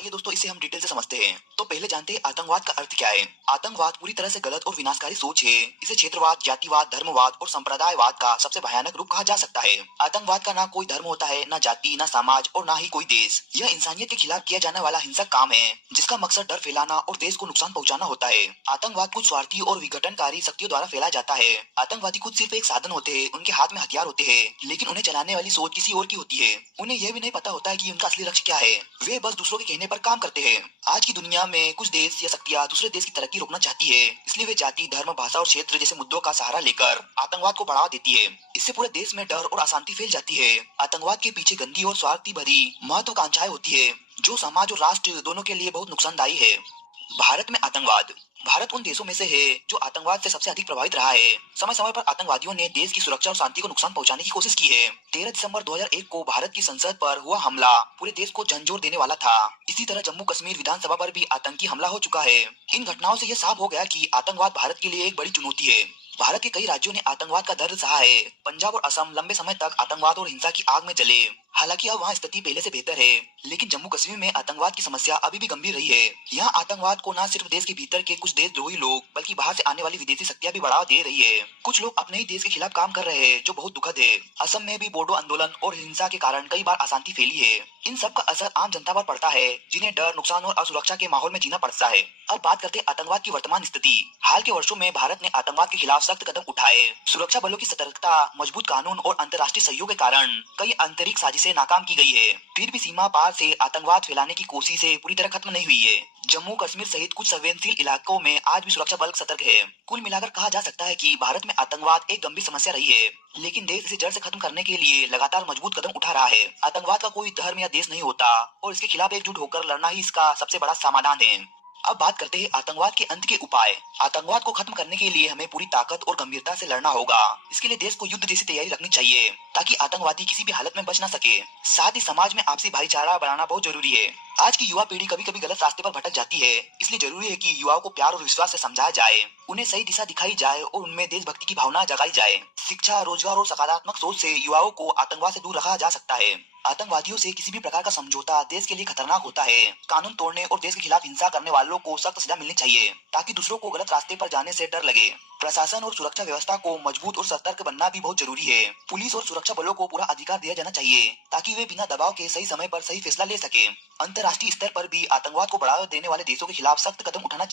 आइए दोस्तों इसे हम डिटेल से समझते हैं। तो पहले जानते हैं आतंकवाद का अर्थ क्या है। आतंकवाद पूरी तरह से गलत और विनाशकारी सोच है। इसे क्षेत्रवाद, जातिवाद, धर्मवाद और संप्रदायवाद का सबसे भयानक रूप कहा जा सकता है। आतंकवाद का ना कोई धर्म होता है, ना जाति, ना समाज और ना ही कोई देश। यह इंसानियत के खिलाफ किया जाने वाला हिंसक काम है, जिसका मकसद डर फैलाना और देश को नुकसान पहुंचाना होता है। आतंकवाद कुछ स्वार्थी और विघटनकारी शक्तियों द्वारा फैलाया जाता है। आतंकवादी खुद सिर्फ एक साधन होते हैं, उनके हाथ में हथियार होते हैं, लेकिन उन्हें चलाने वाली सोच किसी और की होती है। उन्हें यह भी नहीं पता होता है कि उनका असली लक्ष्य क्या है। वे बस दूसरों के कहने पर काम करते हैं। आज की दुनिया में कुछ देश या शक्तियां दूसरे देश की तरक्की रोकना चाहती है, इसलिए वे जाति, धर्म, भाषा और क्षेत्र जैसे मुद्दों का सहारा लेकर आतंकवाद को बढ़ावा देती है। इससे पूरे देश में डर और अशांति फैल जाती है। आतंकवाद के पीछे गंदी और स्वार्थी भरी महत्वाकांक्षाएं होती है, जो समाज और राष्ट्र दोनों के लिए बहुत नुकसानदायी है। भारत में आतंकवाद। भारत उन देशों में से है जो आतंकवाद से सबसे अधिक प्रभावित रहा है। समय समय पर आतंकवादियों ने देश की सुरक्षा और शांति को नुकसान पहुंचाने की कोशिश की है। 13 दिसंबर 2001 को भारत की संसद पर हुआ हमला पूरे देश को झंझोर देने वाला था। इसी तरह जम्मू कश्मीर विधानसभा पर भी आतंकी हमला हो चुका है। इन घटनाओं से यह साफ हो गया कि आतंकवाद भारत के लिए एक बड़ी चुनौती है। भारत के कई राज्यों ने आतंकवाद का दर्द सहा है। पंजाब और असम लंबे समय तक आतंकवाद और हिंसा की आग में जले। हालांकि अब वहाँ स्थिति पहले से बेहतर है, लेकिन जम्मू कश्मीर में आतंकवाद की समस्या अभी भी गंभीर रही है। यहाँ आतंकवाद को न सिर्फ देश के भीतर के कुछ देशद्रोही लोग, बल्कि बाहर से आने वाली विदेशी शक्तियां भी बढ़ावा दे रही है। कुछ लोग अपने ही देश के खिलाफ काम कर रहे हैं, जो बहुत दुखद है। असम में भी बोडो आंदोलन और हिंसा के कारण कई बार अशांति फैली है। इन सब का असर आम जनता पर पड़ता है, जिन्हें डर, नुकसान और असुरक्षा के माहौल में जीना पड़ता है। अब बात करते हैं आतंकवाद की वर्तमान स्थिति। हाल के वर्षों में भारत ने आतंकवाद के खिलाफ सख्त कदम उठाए। सुरक्षा बलों की सतर्कता, मजबूत कानून और अंतर्राष्ट्रीय सहयोग के कारण कई आंतरिक साजिशें नाकाम की गई है। फिर भी सीमा पार से आतंकवाद फैलाने की कोशिशें पूरी तरह खत्म नहीं हुई है। जम्मू कश्मीर सहित कुछ संवेदनशील इलाकों में आज भी सुरक्षा बल सतर्क है। कुल मिलाकर कहा जा सकता है कि भारत में आतंकवाद एक गंभीर समस्या रही है, लेकिन देश इसे जड़ से खत्म करने के लिए लगातार मजबूत कदम उठा रहा है। आतंकवाद का कोई धर्म या देश नहीं होता, और इसके खिलाफ एकजुट होकर लड़ना ही इसका सबसे बड़ा समाधान है। अब बात करते हैं आतंकवाद के अंत के उपाय। आतंकवाद को खत्म करने के लिए हमें पूरी ताकत और गंभीरता से लड़ना होगा। इसके लिए देश को युद्ध जैसी तैयारी रखनी चाहिए, ताकि आतंकवादी किसी भी हालत में बच ना सके। साथ ही समाज में आपसी भाईचारा बढ़ाना बहुत जरूरी है। आज की युवा पीढ़ी कभी कभी गलत रास्ते पर भटक जाती है, इसलिए जरूरी है कि युवाओं को प्यार और विश्वास से समझाया जाए, उन्हें सही दिशा दिखाई जाए और उनमें देशभक्ति की भावना जगाई जाए। शिक्षा, रोजगार और सकारात्मक सोच से युवाओं को आतंकवाद से दूर रखा जा सकता है। आतंकवादियों से किसी भी प्रकार का समझौता देश के लिए खतरनाक होता है। कानून तोड़ने और देश के खिलाफ हिंसा करने वालों को सख्त सजा मिलनी चाहिए, ताकि दूसरों को गलत रास्ते पर जाने से डर लगे। प्रशासन और सुरक्षा व्यवस्था को मजबूत और सतर्क बनना भी बहुत जरूरी है। पुलिस और सुरक्षा बलों को पूरा अधिकार दिया जाना चाहिए, ताकि वे बिना दबाव के सही समय पर सही फैसला ले सके। अंतर्राष्ट्रीय स्तर पर भी आतंकवाद को बढ़ावा देने वाले देशों के खिलाफ सख्त कदम उठाना